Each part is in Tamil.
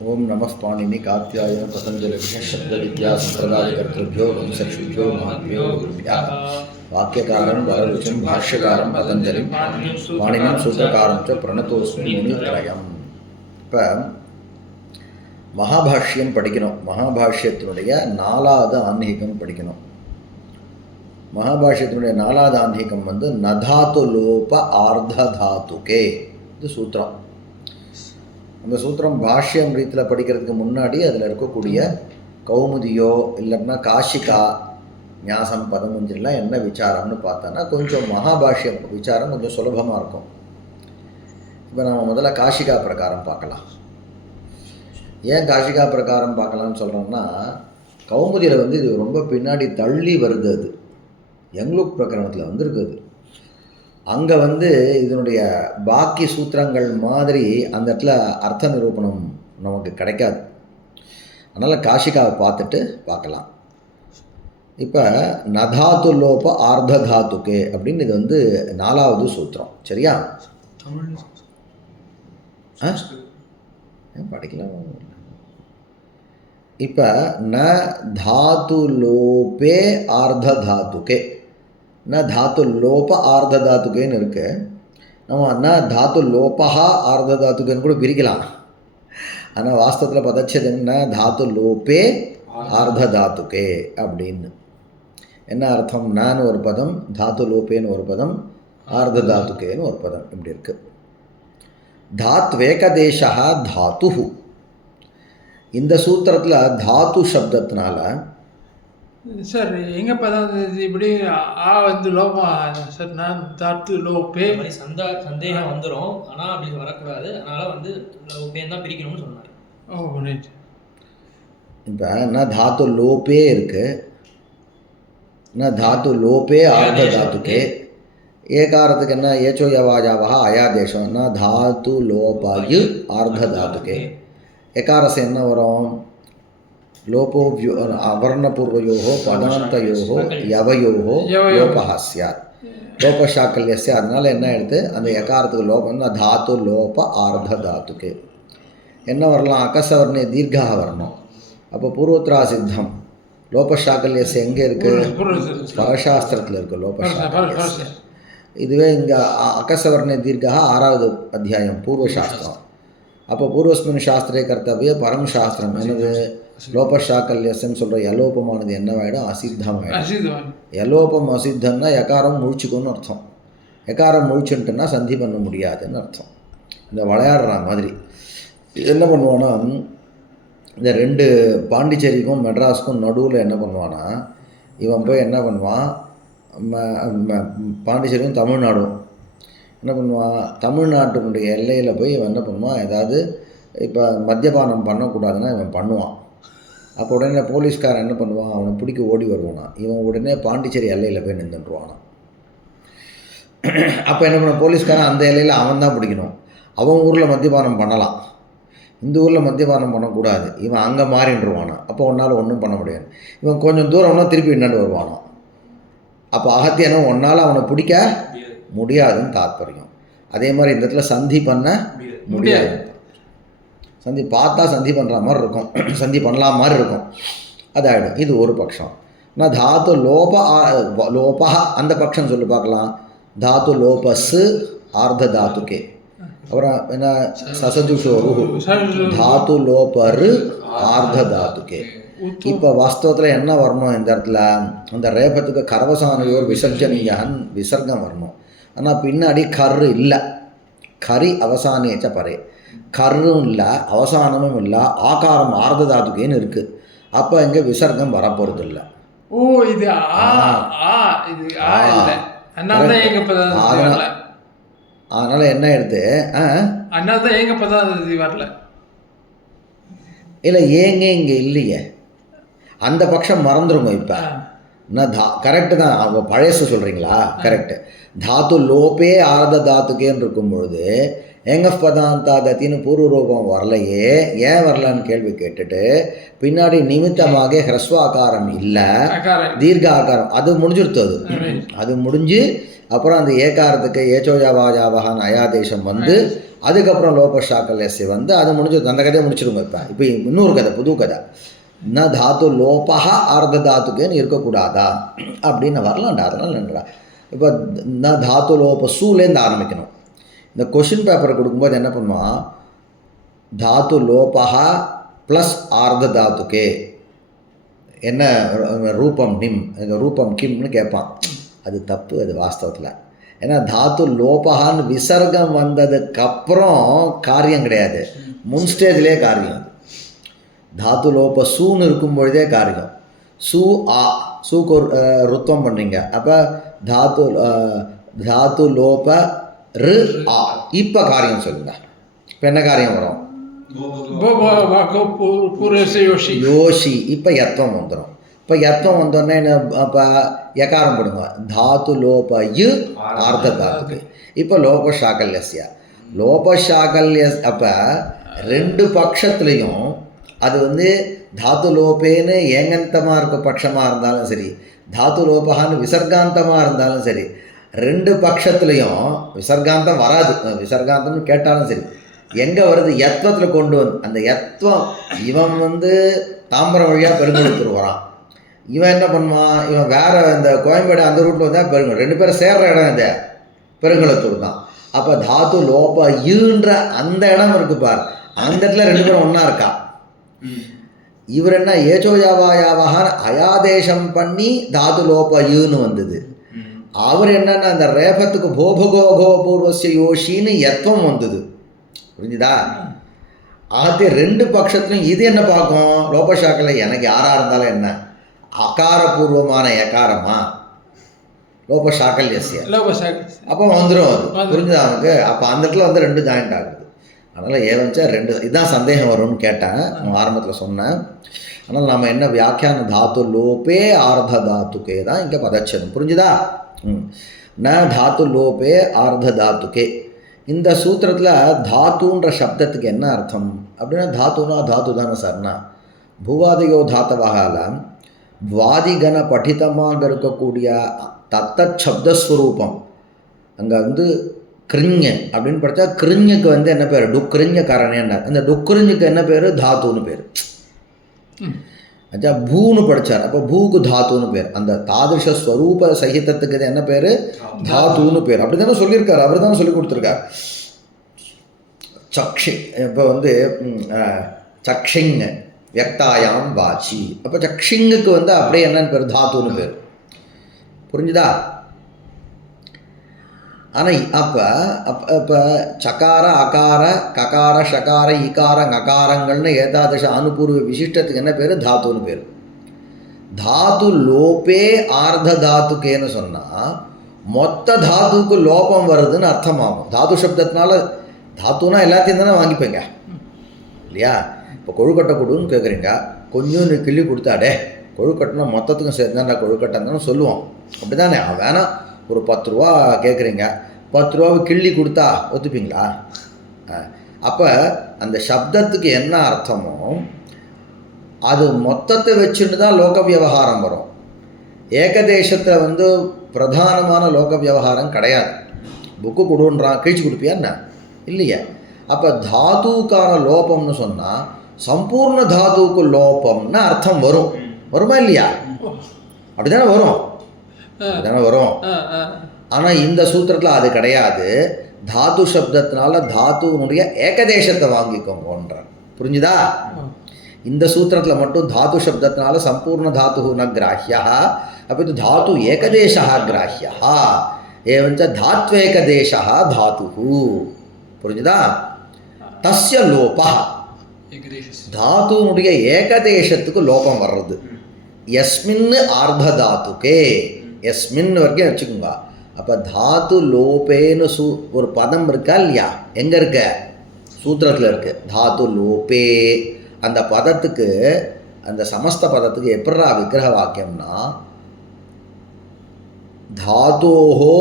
ओम नमः पाणिनि कात्यायन पतंजलि शब्द विद्या संप्रदाय कर्तृभ्यो वंशर्षिभ्यो महाभ्यो गुरुभ्यः वाक्यकारं वररुचिं भाष्यकारं पतंजलि पाणिनिं सूत्रकारं च प्रणतोस्मि मुनित्रयम्. இப்போ மகாபாஷ்யம் படிக்கணும். மகாபாஷ்யத்தினுடைய 4வது ஆன்மீகம் படிக்கணும். மகாபாஷ்யத்தினுடைய 4வது ஆன்மீகம் வந்து நதாத்து லோப ஆர்ததாத்துகே இது சூத்திரம். அந்த சூத்திரம் பாஷ்யம் ரீதியில் படிக்கிறதுக்கு முன்னாடி அதில் இருக்கக்கூடிய கௌமுதியோ இல்லைன்னா காஷிகா ஞாசம் பதமஞ்செல்லாம் என்ன விசாரம்னு பார்த்தோன்னா கொஞ்சம் மகாபாஷ்ய விசாரம் கொஞ்சம் சுலபமாக இருக்கும். இப்போ நம்ம முதல்ல காஷிகா பிரகாரம் பார்க்கலாம். ஏன் காஷிகா பிரகாரம் பார்க்கலான்னு சொல்கிறோம்னா, கௌமுதியில் வந்து இது ரொம்ப பின்னாடி தள்ளி வருது. அது யங்லுக் பிரகரணத்தில் வந்துருக்குது. அங்கே வந்து இதனுடைய பாக்கி சூத்திரங்கள் மாதிரி அந்த இடத்துல அர்த்த நிரூபணம் நமக்கு கிடைக்காது. அதனால் காஷிகாவை பார்த்துட்டு பார்க்கலாம். இப்போ நதாத்து லோப ஆர்ததாத்துக்கே அப்படின்னு இது வந்து 4வது சூத்திரம். சரியா? படிக்கலாம். இப்போ ந தாத்து லோபே ஆர்ததாத்துக்கே, ந தாத்து லோப ஆர்ததாத்துக்கேன்னு இருக்கு. நம்ம ந தாத்து லோபா ஆர்ததாத்துக்கேன்னு கூட பிரிக்கலாம். ஆனால் வாஸ்தவத்தில் பதச்சது என்ன, தாத்து லோபே ஆர்ததாத்துக்கே அப்படின்னு. என்ன அர்த்தம்? நான்னு ஒரு பதம், தாத்து லோபேன்னு ஒரு பதம், ஆர்ததாத்துக்கேன்னு ஒரு பதம் இப்படி இருக்கு. தாத்வேகதேசா தாத்து. இந்த சூத்திரத்தில் தாத்து சப்தத்தினால சார் எங்கே பார்த்தா இப்படி ஆ வந்து லோபம் சார், நான் தாத்து லோபே மாதிரி சந்தேகம் வந்துடும். ஆனால் அப்படி வரக்கூடாது. அதனால் வந்து லோபேன்னு தான் பிரிக்கணும்னு சொன்னார். ஓ ரைட். இப்போ என்ன தாத்து லோபே இருக்கு, என்ன தாத்து லோபே ஆர்ததாத்துக்கே. ஏகாரத்துக்கு என்ன ஏச்சோ யவாஜாவா அயாதேசம், என்ன தாத்து லோபாயு ஆர்ததாத்துக்கே. எகாரசம் என்ன வரும்? லோபோ அவர்ணபூர்வயோகோ பதாந்தயோகோ யவயோகோ லோபா ஸ்யாத், லோபசாக்கல்யஸ்ய. அதனால் என்ன எடுத்து அந்த எகாரத்துக்கு லோபம்னா தாத்து லோப ஆர்ததாத்துக்கு என்ன வரலாம்? அகசவர்ணே தீர்க்காக வரணும். அப்போ பூர்வோத்ரா சித்தம் லோபசாக்கல்யஸ்ய எங்கே இருக்குது? பரசாஸ்திரத்தில் இருக்குது லோபசாக்கல்யஸ்ய. இதுவே இங்கே அகசவர்ணே தீர்க்காக 6வது அத்தியாயம் பூர்வசாஸ்திரம். அப்போ பூர்வஸ்மின் சாஸ்திரே கர்த்தவிய பரம் சாஸ்திரம் என்னது? லோபசாக்கல்யஸ்ன்னு சொல்கிற யலோபமானது என்னவாயிடும்? அசித்தமாயிடும். யலோபம் அசித்தம்னா எக்காரம் முழிச்சுக்கோன்னு அர்த்தம். எக்காரம் முழிச்சுட்டுன்னா சந்தி பண்ண முடியாதுன்னு அர்த்தம். இந்த விளையாடுற மாதிரி என்ன பண்ணுவான்னா, இந்த 2 பாண்டிச்சேரிக்கும் மெட்ராஸுக்கும் நடுவில் என்ன பண்ணுவான்னா, இவன் போய் என்ன பண்ணுவான், பாண்டிச்சேரியும் தமிழ்நாடும் என்ன பண்ணுவான், தமிழ்நாட்டினுடைய எல்லையில் போய் இவன் என்ன பண்ணுவான், ஏதாவது இப்போ மத்தியபானம் பண்ணக்கூடாதுன்னா இவன் பண்ணுவான். அப்போ உடனே போலீஸ்காரன் என்ன பண்ணுவான், அவனை பிடிக்க ஓடி வருவானா. இவன் உடனே பாண்டிச்சேரி எல்லையில் போய் நின்றுட்டுருவானா. அப்போ என்ன பண்ண, போலீஸ்காரன் அந்த எல்லையில் அவன் தான் பிடிக்கணும். அவன் ஊரில் மத்தியபானம் பண்ணலாம், இந்த ஊரில் மத்தியபானம் பண்ணக்கூடாது. இவன் அங்கே மாறின்றுவானா. அப்போ ஒன்றால் ஒன்றும் பண்ண முடியாது. இவன் கொஞ்சம் தூரம்னா திருப்பி என்னாண்டு வருவானா. அப்போ அகத்தியனா ஒன்றால் அவனை பிடிக்க முடியாதுன்னு தாத்பரியம். அதே மாதிரி இந்த இடத்துல சந்தி பண்ண முடியாது. சந்தி பார்த்தா சந்தி பண்ணுற மாதிரி இருக்கும், சந்தி பண்ணலாம் மாதிரி இருக்கும், அதாயிடும். இது ஒரு பட்சம். நான் தாத்து லோபா அந்த பட்சம் சொல்லி பார்க்கலாம். தாத்து லோபஸ் ஆர்த தாத்துக்கே. அப்புறம் என்ன சசதுஷோரு தாத்து லோபரு ஆர்த தாத்துக்கே. இப்போ வாஸ்தவத்தில் என்ன வரணும் இந்த இடத்துல, அந்த ரேபத்துக்கு கரவசானையோர் விசர்ஜனியான் விசர்க்கம் வரணும். ஆனால் பின்னாடி கரு இல்லை, கரி அவசானேச்ச பரே. கரும் இல்லை, அவசானமும் இல்லை, ஆகாரம் ஆர்ததாத்துக்கேன்னு இருக்குது. அப்போ இங்கே விசர்க்கம் வரப்போகிறது இல்லை. ஓ இது அதனால் என்ன எடுத்து வரல இல்லை, ஏங்க இங்கே இல்லையே, அந்த பட்சம் மறந்துடுங்க. இப்போ நான் கரெக்டு தான், அவங்க பழையசு சொல்கிறீங்களா? கரெக்டு. தாத்து லோபே ஆர்த தாத்துக்கேன்னு இருக்கும் பொழுது ஏங்கஃப் பதாந்தாகத்தின்னு பூர்வ ரூபம் வரலையே, ஏன் வரலன்னு கேள்வி கேட்டுட்டு பின்னாடி நிமித்தமாக ஹ்ரஸ்வாகாரம் இல்லை, அகாரம். தீர்க்க ஆகாரம் அது முடிஞ்சிருத்து. அது முடிஞ்சு அப்புறம் அந்த ஏகாரத்துக்கு ஏச்சோஜாவாஜாவகான்னு அயாதேசம் வந்து அதுக்கப்புறம் லோபஷாக்கல்யசி வந்து அது முடிஞ்சிருது. அந்த கதையை முடிச்சிருங்க. இப்போ இன்னொரு கதை, புது கதை. ந தாத்து லோபா ஆர்த தாத்துக்குன்னு இருக்கக்கூடாதா அப்படின்னு வரலாம்டா. அதெல்லாம் இல்லைன்றா. இப்போ ந தாத்து லோப சூலேருந்து ஆரம்பிக்கணும். இந்த கொஷின் பேப்பரை கொடுக்கும்போது என்ன பண்ணுவான், தாத்து லோபா ப்ளஸ் ஆர்த தாத்துக்கே என்ன ரூபம் நிம் ரூபம் கிம்னு கேட்பான். அது தப்பு, அது வாஸ்தவத்தில். ஏன்னா தாத்து லோபகான்னு விசர்க்கம் வந்ததுக்கப்புறம் காரியம் கிடையாது, முன் ஸ்டேஜ்லேயே காரியம். தாத்து லோப சூன்னு இருக்கும் பொழுதே காரியம். சூ ஆ சூக்கு ஒரு ருத்வம் பண்ணுறீங்க, அப்போ தாத்து தாத்து லோப ரு ஆ இப்போ காரியம் சொல்லுங்க. இப்போ என்ன காரியம் வரும்? யோஷி யோஷி. இப்போ யத்வம் வந்துடும். இப்போ யத்வம் வந்தோடனே என்ன, அப்போ யகாரம் போடுங்க. தாத்து லோப யு ஆர்த்த தாத்துக்கு. இப்போ லோபஷாக்கல்யஸ்ய லோபஷாக்கல்யஸ். அப்போ ரெண்டு பட்சத்துலேயும் அது வந்து தாத்து லோபேன்னு ஏங்கந்தமாக இருக்க பட்சமாக இருந்தாலும் சரி, தாத்து லோபகான்னு விசர்காந்தமாக இருந்தாலும் சரி, ரெண்டு பட்சத்துலேயும் விசர்காந்தம் வராது. விசர்காந்தம்னு கேட்டாலும் சரி, எங்கே வருது? யத்வத்தில் கொண்டு வந்து அந்த யத்வம். இவன் வந்து தாம்பரம் வழியாக பெருங்கழுத்தூர் வரான். இவன் என்ன பண்ணுவான், இவன் வேறு இந்த கோயம்பேடு அந்த ரூட்டில் வந்தால் பெருங்கல். ரெண்டு பேரும் சேர்ற இடம் இது பெருங்கழுத்தூர் தான். அப்போ தாத்து லோப யூன்ற அந்த இடம் இருக்கு பார், அந்த இடத்துல ரெண்டு பேரும் ஒன்றா இருக்கா. இவர் என்ன ஏச்சோஜாவாயாவாக அயாதேசம் பண்ணி தாத்து லோப யூன்னு வந்தது. அவர் என்னன்னா அந்த ரேபத்துக்கு போபகோகோ பூர்வசிய யோஷின்னு யத்வம் வந்தது. புரிஞ்சுதா? ஆகவே ரெண்டு பட்சத்துலையும் இது என்ன பார்க்கும், லோபஷாக்கில் எனக்கு யாராக இருந்தாலும் என்ன, அகாரபூர்வமான எகாரமா லோபஷாக்கல்யஸ்ய அப்போ வந்துடும். அது புரிஞ்சுதா அவனுக்கு? அப்போ அந்த இடத்துல வந்து ரெண்டு ஜாயிண்ட் ஆகுது. அதனால் ஏவஞ்சா ரெண்டு இதுதான் சந்தேகம் வரும்னு கேட்டேன், நான் ஆரம்பத்தில் சொன்னேன். ஆனால் நம்ம என்ன வியாக்கியான தாத்து லோபே ஆர்த தாத்துக்கே தான் இங்கே பதச்சதம். புரிஞ்சுதா? ந தாத்து லோபே ஆர்த தாத்துக்கே. இந்த சூத்திரத்தில் தாத்துன்ற சப்தத்துக்கு என்ன அர்த்தம் அப்படின்னா, தாத்துனா தாத்து தானே சார்னா பூவாதிகோ தாத்தவகால வாதிகன படித்தமாக இருக்கக்கூடிய தத்தத் சப்தஸ்வரூபம். அங்கே வந்து கிருஞ்ச அப்படின்னு படித்தா கிருஞ்சுக்கு வந்து என்ன பேர், டுக்கிருஞ்ச காரணேன்னா அந்த டுக்கிருஞ்சுக்கு என்ன பேர், தாத்துன்னு பேர். அச்சா பூன்னு படித்தார், அப்போ பூக்கு தாத்துன்னு பேர். அந்த தாதிருஷ ஸ்வரூப சகிதத்துக்கு என்ன பேர், தாத்துன்னு பேர். அப்படி தானே சொல்லியிருக்காரு, அவர் தானே சொல்லி கொடுத்துருக்கார். சக்ஷி இப்போ வந்து சக்ஷிங் வியக்தாயாம் வாச்சி. அப்போ சக்ஷிங்குக்கு வந்து அப்படியே என்னன்னு பேர், தாத்துன்னு பேர். புரிஞ்சுதா? ஆனால் அப்போ இப்போ சகார அகார ககார ஷகார இகார நகாரங்கள்னு ஏதாதச அனுபூர்வ விசிஷ்டத்துக்கு என்ன பேர், தாத்துன்னு பேர். தாத்து லோபே ஆர்த தாத்துக்கேன்னு சொன்னால் மொத்த தாத்துக்கு லோபம் வருதுன்னு அர்த்தமாகும். தாத்து சப்தத்தினால தாத்துனா எல்லாத்தையும் தானே வாங்கிப்பீங்க இல்லையா? இப்போ கொழுக்கட்டை கொடுன்னு கேட்குறீங்க, கொஞ்சம் நீ கிள்ளி கொடுத்தாடே கொழுக்கட்டைனா மொத்தத்துக்கும் சேர்ந்தாண்டா கொழுக்கட்டைன்னு சொல்லுவோம். அப்படி தானே? வேணாம் ஒரு 10 ரூபா கேட்குறீங்க, 10 ரூபாவை கிள்ளி கொடுத்தா ஒத்துப்பீங்களா? அப்போ அந்த சப்தத்துக்கு என்ன அர்த்தமோ அது மொத்தத்தை வச்சுட்டு தான் லோக விவகாரம் வரும். ஏகதேசத்தில் வந்து பிரதானமான லோக விவகாரம் கிடையாது. புக்கு கொடுன்றான், கிழிச்சு கொடுப்பியா என்ன? இல்லையே. அப்போ தாத்துக்கான லோபம்னு சொன்னால் சம்பூர்ண தாத்துக்கு லோபம்னு அர்த்தம் வரும். வருமா இல்லையா? அப்படி தானே வரும், அப்படிதானே வரும். ஆனால் இந்த சூத்திரத்தில் அது கிடையாது. தாத்து சப்தத்தினால தாத்துனுடைய ஏகதேசத்தை வாங்கிக்கோங்கன்றார். புரிஞ்சுதா? இந்த சூத்திரத்தில் மட்டும் தாத்து சப்தத்தினால சம்பூர்ண தாத்து ந கிராஹ்யா, அப்போ இது தாத்து ஏகதேசா கிராஹ்யா, ஏவஞ்ச தாத்வேகதேசா தாத்து. புரிஞ்சுதா? தஸ்ய லோபா தாத்துனுடைய ஏகதேசத்துக்கு லோபம் வர்றது. எஸ்மின் ஆர்த தாத்துக்கே, எஸ்மின் வரைக்கும் வச்சுக்கோங்க. அப்போ தாத்து லோபேன்னு ஒரு பதம் இருக்கா இல்லையா? எங்கே இருக்க? சூத்திரத்தில் இருக்கு. தாத்து லோபே அந்த பதத்துக்கு, அந்த சமஸ்த பதத்துக்கு எப்படா விக்கிரக வாக்கியம்னா, தாத்தோஹோ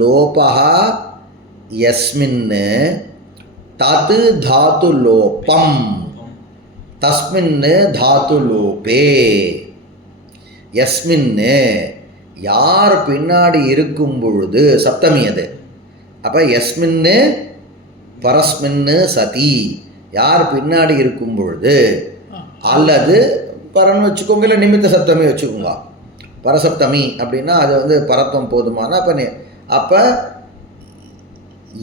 லோபா யஸ்மின் தத் தாத்து லோபம் தஸ்மின் தாத்து லோபே. யஸ்மின் யார் பின்னாடி இருக்கும் பொழுது சப்தமி அது. அப்போ யஸ்மின் பரஸ்மின் சதி யார் பின்னாடி இருக்கும் பொழுது, அல்லது பரன்னு வச்சுக்கோங்க, இல்லை நிமித்த சப்தமி வச்சுக்கோங்க. பரசப்தமி அப்படின்னா அது வந்து பரத்துவம் போதுமான. அப்போ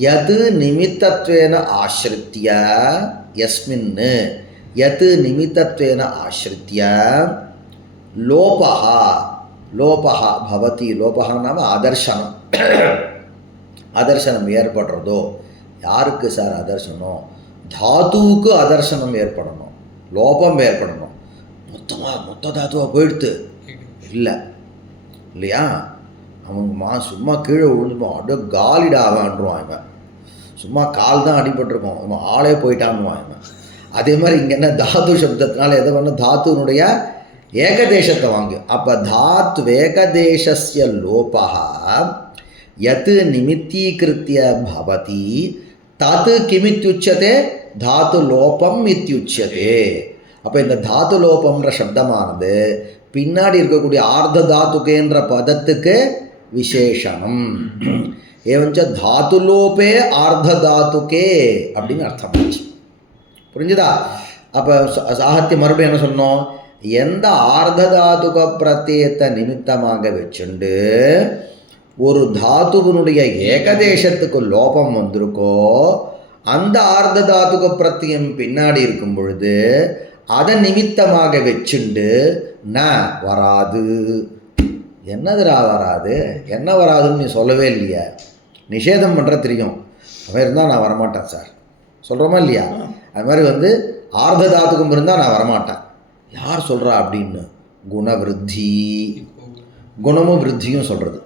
யது நிமித்தத்வேன ஆசிரித்ய யஸ்மின் யத் நிமித்தத்வேன ஆசிரித்ய லோபஹ லோபஹ பவதி. லோபஹ நாம அதர்சனம். அதர்சனம் ஏற்படுறதோ யாருக்கு சார் அதர்சனம்? தாத்துவுக்கு அதர்சனம் ஏற்படணும், லோபம் ஏற்படணும். மொத்த தாத்துவாக போயிடுத்து இல்லை இல்லையா? அவங்க சும்மா கீழே விழுந்துப்போம், அப்படியே காலிடாவான்ருவான் இவன். சும்மா கால் தான் அடிபட்டிருக்கோம், இவன் ஆளே போயிட்டான்னுவான் இவன். அதே மாதிரி இங்கே என்ன தாத்து சப்தத்தினால எதை பண்ண தாத்துனுடைய ஏகதேசத்தை வாங்கு. அப்போ தாத்து ஏகதேசஸ்ய லோபா யத் நிமித்தீகிருத்திய பவதி தத் கிமித்யுச்சதே தாத்து லோபம் இத்யுச்சதே. அப்போ இந்த தாத்து லோபம்ன்ற சப்தமானது பின்னாடி இருக்கக்கூடிய ஆர்த்த தாத்துக்கேன்ற பதத்துக்கு விசேஷனம். ஏவஞ்ச தாத்து லோபே ஆர்த்த தாத்துக்கே அப்படின்னு அர்த்தம் ஆச்சு. புரிஞ்சுதா? அப்போ சாகித்யம் மறுபடியும் என்ன சொன்னோம்? எந்த ஆர்த்த தாத்துக பிரத்யத்தை நிமித்தமாக வச்சுண்டு ஒரு தாத்துவனுடைய ஏகதேசத்துக்கு லோபம் வந்திருக்கோ, அந்த ஆர்த்த தாத்துக பிரத்தியம் பின்னாடி இருக்கும் பொழுது அதை நிமித்தமாக வச்சுண்டு ந வராது. என்னதுரா வராது? என்ன வராதுன்னு நீ சொல்லவே இல்லையா? நிஷேதம் பண்ணுற தெரியும். அவன் இருந்தால் நான் வரமாட்டேன் சார் சொல்கிறோமா இல்லையா? அது மாதிரி வந்து ஆர்த்த தாத்துக்கும் இருந்தால் நான் வரமாட்டேன். யார் சொல்கிறா அப்படின்னு? குணவிருத்தி. குணமும் விருத்தியும் சொல்கிறது.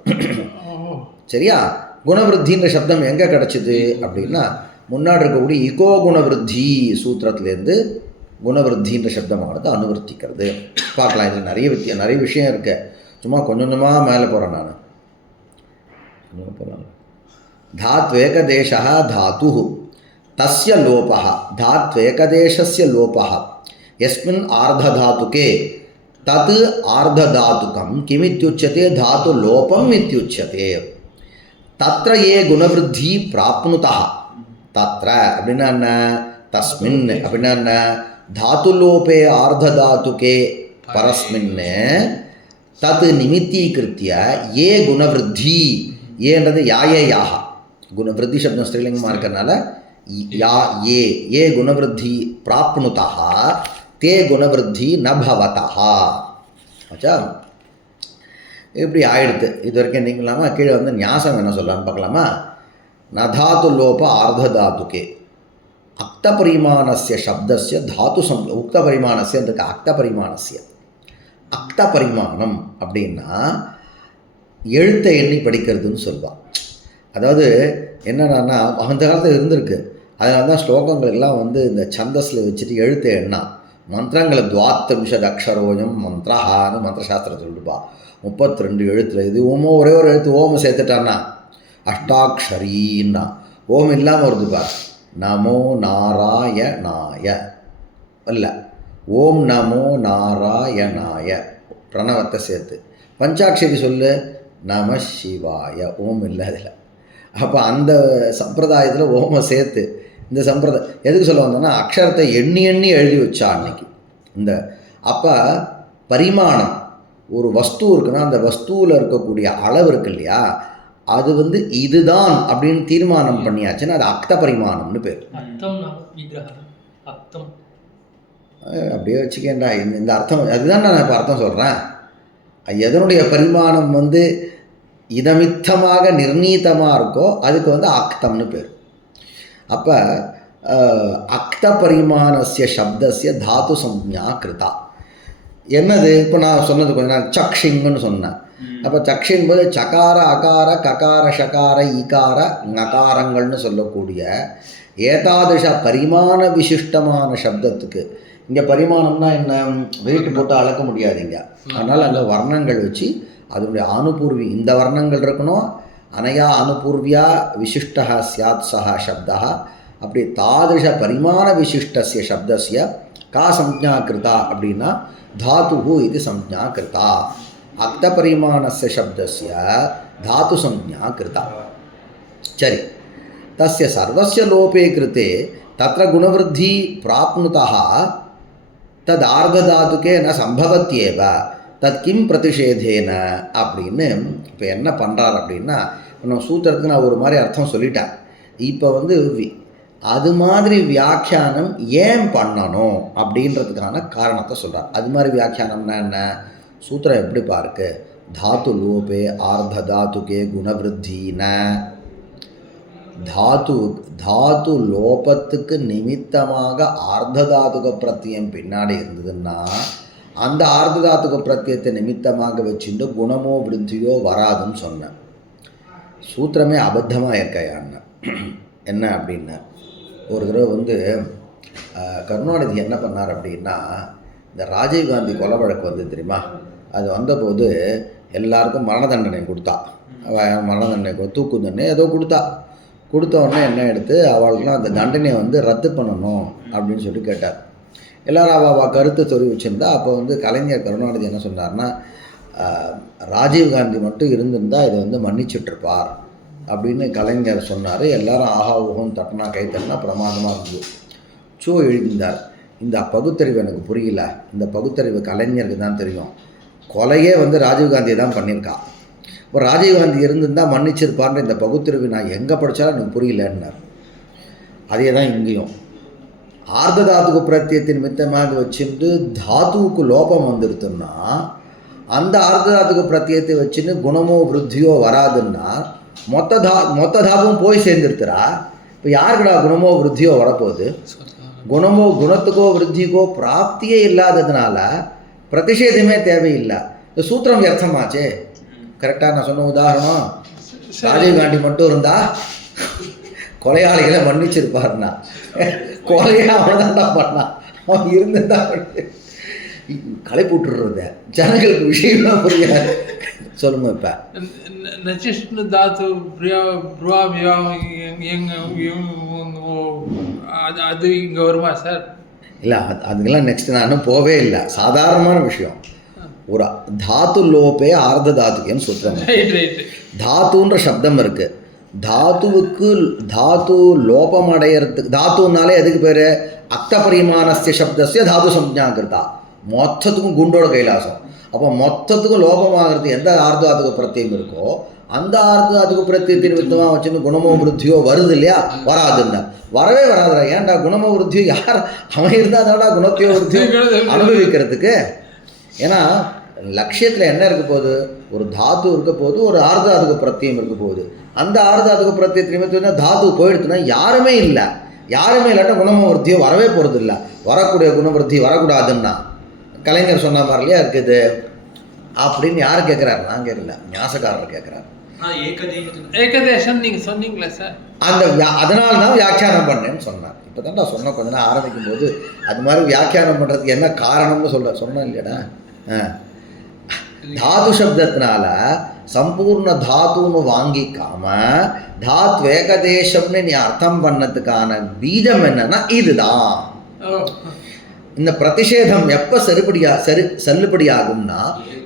சரியா? குணவிருத்தின்ற சப்தம் எங்கே கிடச்சிது அப்படின்னா முன்னாடி இருக்கக்கூடிய இகோ குணவிருத்தி சூத்திரத்துலேருந்து குணவிருத்தின்ற சப்தமானது அனுவர்த்திக்கிறது. பார்க்கலாம், இதில் நிறைய விஷயம் இருக்கு. சும்மா கொஞ்சம் கொஞ்சமாக மேலே போகிறேன் நான். தாத்வேகதேசா தாத்து தஸ்ய லோபः தாத்வேகதேசஸ்ய லோபः யஸ்மின் ஆர்த்ததாத்துகே தத் ஆர்த்ததாத்துகம் கிமித்யுச்யதே தாத்து லோபம் இத்யுச்யதே. தத்ர ஏ குணவிருத்தி பிராப்னுதः. தத்ர அப்படின்னா என்ன? தஸ்மின் அப்படின்னா என்ன? தாத்து லோபே ஆர்த்ததாத்துகே பரஸ்மின் தத் நிமித்தீகிருத்திய ஏ குணவிருத்தி. ஏன்றது யாயே யாக குணவிருத்தி சப்தம் ஸ்ரீலிங்கமாக இருக்கிறதுனால யா ஏ ஏ குணவிருத்தி பிராப்னுதா தே குணவிருத்தி ந பவதா. ஆச்சா? இப்படி ஆயிடுத்து. இது வரைக்கும் நீங்களாமா கீழே வந்து ஞாசம் என்ன சொல்லலான்னு பார்க்கலாமா? நதாத்து லோப ஆர்த்த தாத்துக்கே அக்த பரிமாணஸ்ய சப்தஸ்ய தாத்து உக்த பரிமாணஸ்ய இருக்கு. அக்த பரிமாணஸ்ய அக்த பரிமாணம் அப்படின்னா எழுத்தை எண்ணி படிக்கிறதுன்னு சொல்வாள். அதாவது என்னன்னா அந்த காலத்தில் இருந்திருக்கு. அதனால தான் ஸ்லோகங்கள் எல்லாம் வந்து இந்த சந்தஸில் வச்சுட்டு எழுத்தை எண்ணா. மந்திரங்களை துவாத்தம்ஷத் அக்ஷரோயம் மந்திரஹான்னு மந்திரசாஸ்திரம் சொல்லிட்டுப்பா. 32 எழுத்தில் இது ஒரே ஒரு எழுத்து ஓம சேர்த்துட்டான்னா அஷ்டாட்சரீன்னா. ஓம் இல்லாமல் வருதுப்பா. நமோ நாராயணாய இல்லை, ஓம் நமோ நாராயணாய பிரணவத்தை சேர்த்து. பஞ்சாட்சரி சொல்லு நம சிவாய, ஓம் இல்லை அதில். அப்போ அந்த சம்பிரதாயத்தில் ஓம சேர்த்து இந்த சம்பிரதாயம் எதுக்கு சொல்ல வந்தோன்னா அக்ஷரத்தை எண்ணி எண்ணி எழுதி வச்சா அன்னைக்கு. இந்த அப்போ பரிமாணம் ஒரு வஸ்து இருக்குன்னா அந்த வஸ்துவில் இருக்கக்கூடிய அளவு இருக்கு இல்லையா, அது வந்து இதுதான் அப்படின்னு தீர்மானம் பண்ணியாச்சுன்னா அது அக்த பரிமாணம்னு பேர். அப்படியே வச்சுக்கேன்டா இந்த அர்த்தம். அதுதான் நான் இப்போ அர்த்தம் சொல்கிறேன். எதனுடைய பரிமாணம் வந்து இதமித்தமாக நிர்ணீதமாக இருக்கோ அதுக்கு வந்து அக்தம்னு பேர். அப்போ அக்த பரிமாணஸ்ய சப்தஸ்ய தாத்து சம்ஞா கிருதா. என்னது இப்போ நான் சொன்னது கொஞ்சம் நான் சக்ஷிங்னு சொன்னேன். அப்போ சக்ஷின் போது சகார அகார ககார ஷகார ஈகார நகாரங்கள்னு சொல்லக்கூடிய ஏதாதிஷ பரிமாண விசிஷ்டமான சப்தத்துக்கு இங்கே பரிமாணம்னா என்ன? வெயிட் போட்டு அளக்க முடியாதுங்க. அதனால் அங்கே வர்ணங்கள் வச்சு அதனுடைய ஆணுபூர்வி இந்த வர்ணங்கள் இருக்கணும், அனயா அனுபூர்வியா விசிஷ்டः ஸ்யாத் சஹ சப்தः அப்படி தாதிருஷ பரிமாண விசிஷ்டஸ்ய சப்தஸ்ய கா சம்ஞா கிருதா அப்படின்னா தாதுஹு இது சம்ஞா கிருதா அக்த பரிமாணஸ்ய சப்தஸ்ய தாது சம்ஞா கிருதா சரி தஸ்ய சர்வஸ்ய லோபே கிருதே தத்ர குணவருத்தி பிராப்னுதः தத் ஆர்ததாதுக்கே ந சம்பவத்யேவ தத் கிம் பிரதிஷேதேன அப்படின்னு இப்போ என்ன பண்ணுறார் அப்படின்னா நம்ம சூத்திரத்துக்கு நான் ஒரு மாதிரி அர்த்தம் சொல்லிட்டேன். இப்போ வந்து அது மாதிரி வியாக்கியானம் ஏன் பண்ணணும் அப்படின்றதுக்கான காரணத்தை சொல்கிறார். அது மாதிரி வியாக்கியானம்னா என்ன? சூத்திரம் எப்படிப்பா இருக்கு? தாத்து லோபே ஆர்த தாத்துக்கே குணவருத்தின தாத்து லோபத்துக்கு நிமித்தமாக ஆர்த்ததாத்துக பிரத்தியம் பின்னாடி இருந்ததுன்னா அந்த ஆர்த்ததாத்துக பிரத்தியத்தை நிமித்தமாக வச்சுட்டு குணமோ விருத்தியோ வராதுன்னு சொன்னேன். சூத்திரமே அபத்தமாக இருக்கையான்னு என்ன அப்படின்னா, ஒரு தடவை வந்து கருணாநிதி என்ன பண்ணார் அப்படின்னா, இந்த ராஜீவ்காந்தி கொலை வழக்கு வந்து தெரியுமா, அது வந்தபோது எல்லாருக்கும் மரண தண்டனை கொடுத்தா. மரண தண்டனை தூக்கு தண்டனை ஏதோ கொடுத்த உடனே என்ன எடுத்து அவளுக்குலாம் அந்த தண்டனையை வந்து ரத்து பண்ணணும் அப்படின்னு சொல்லி கேட்டார். எல்லோரும் அவள் கருத்து தெரிவிச்சிருந்தா. அப்போ வந்து கலைஞர் கருணாநிதி என்ன சொன்னார்னா, ராஜீவ்காந்தி மட்டும் இருந்திருந்தால் இதை வந்து மன்னிச்சுட்ருப்பார் அப்படின்னு கலைஞர் சொன்னார். எல்லாரும் ஆஹா ஊகம் தட்டினா கை தட்டினா பிரமாதமாக இருந்தது. எழுதியிருந்தார், இந்த பகுத்தறிவு எனக்கு புரியல, இந்த பகுத்தறிவு கலைஞருக்கு தான் தெரியும், கொலையே வந்து ராஜீவ்காந்தியை தான் பண்ணியிருக்கா, இப்போ ராஜீவ்காந்தி இருந்திருந்தால் மன்னிச்சிருப்பார்ன்ற இந்த பகுத்தறிவு நான் எங்கே படித்தாலும் எனக்கு புரியலன்னார். அதே தான் இங்கேயும் ஆர்த்த தாத்துக்கு பிரத்தியத்தின் மித்தமாக வச்சுட்டு தாத்துவுக்கு லோபம் வந்துடுதுன்னா அந்த ஆர்த்த தாத்துக்கு பிரத்தியத்தை வச்சுன்னு குணமோ விருத்தியோ வராதுன்னா மொத்த தாபும் போய் சேர்ந்துருத்துறா. இப்போ யாருக்குடா குணமோ விருத்தியோ வரப்போகுது? குணத்துக்கோ விருத்திக்கோ பிராப்தியே இல்லாததுனால பிரதிஷேதமே தேவையில்லை. இந்த சூத்திரம் வியர்த்தமாச்சே. கரெக்டாக நான் சொன்ன உதாரணம், ராஜீவ்காந்தி மட்டும் இருந்தா கொலையாளிகளை மன்னிச்சிருப்பாருன்னா, கொலையை அவனைதான்டா பண்ணான், அவன் இருந்துட்டா களைப்பு விட்டுடுறத ஜனங்களுக்கு விஷயம்லாம் புரியாது. சொல்லுங்க. இப்போ நச்சிஷ்ணு தாத்து அது இங்கே வருமா சார்? இல்லை, அதுக்கெல்லாம் நெக்ஸ்ட் நான் போவே இல்லை. சாதாரணமான விஷயம். ஒரு தாத்து லோபே ஆர்த்த தாத்துக்கேன்னு சூத்திரம். தாத்துன்ற சப்தம் இருக்குது. தாத்துவுக்கு தாத்து லோபம் அடையிறதுக்கு, தாத்துனாலே எதுக்கு பேர்? அக்த பரிமாணஸ்ய சப்தஸ்ய தாது சம்ஞாகிருதா. மொத்தத்துக்கும் குண்டோட கைலாசம். அப்போ மொத்தத்துக்கும் லோபமாகிறது எந்த ஆர்த்தாத்துக்கு பிரத்தியம் இருக்கோ அந்த ஆர்த்தாத்துக்கு பிரத்தியத்தின் வித்தமாக வச்சுன்னு குணமோ விருத்தியோ வருது இல்லையா? வராதுன்னு வரவே வராதுடா. ஏன்டா குணமோ விருத்தியோ யார் அவன் இருந்தால் தான்டா குணத்தையோ விருத்தியோ அனுபவிக்கிறதுக்கு. ஏன்னா லட்சியத்தில் என்ன இருக்க போகுது? ஒரு தாத்து இருக்க போது, ஒரு ஆர்த்தாத்துக்கு பிரத்தியம் இருக்க போகுது. அந்த ஆர்த்தாத்துக்கு பிரத்தியத்தின் நிமித்தம் தாத்து போயிடுச்சுன்னா யாருமே இல்லாட்டா குணமோ விருத்தியோ வரவே போகிறது இல்லை. வரக்கூடிய குணவிருத்தி வரக்கூடாதுன்னா கலைஞர் சொன்ன மாதிரிலையா இருக்குது அப்படின்னு யார் கேட்குறாரு? நான் கேட்கல, ஞாசக்காரர் கேட்குறாரு. ஏகதேசம் நீங்கள் சொன்னீங்களா சார்? அதனால தான் வியாக்கியானம் பண்ணேன்னு சொன்னார். இப்போ தான் நான் சொன்ன கொஞ்ச நேரம் ஆரம்பிக்கும் போது அது மாதிரி வியாக்கியானம் பண்ணுறதுக்கு என்ன காரணம்னு சொன்னேன் இல்லையாடா. தாது சப்தத்தினால சம்பூர்ண தாத்துன்னு வாங்கிக்காம தாத் ஏகதேசம்னு நீ அர்த்தம் பண்ணதுக்கான பீஜம் என்னன்னா இதுதான். இந்த பிரதிஷேதம் எப்போ செல்லுபடியாகும்னா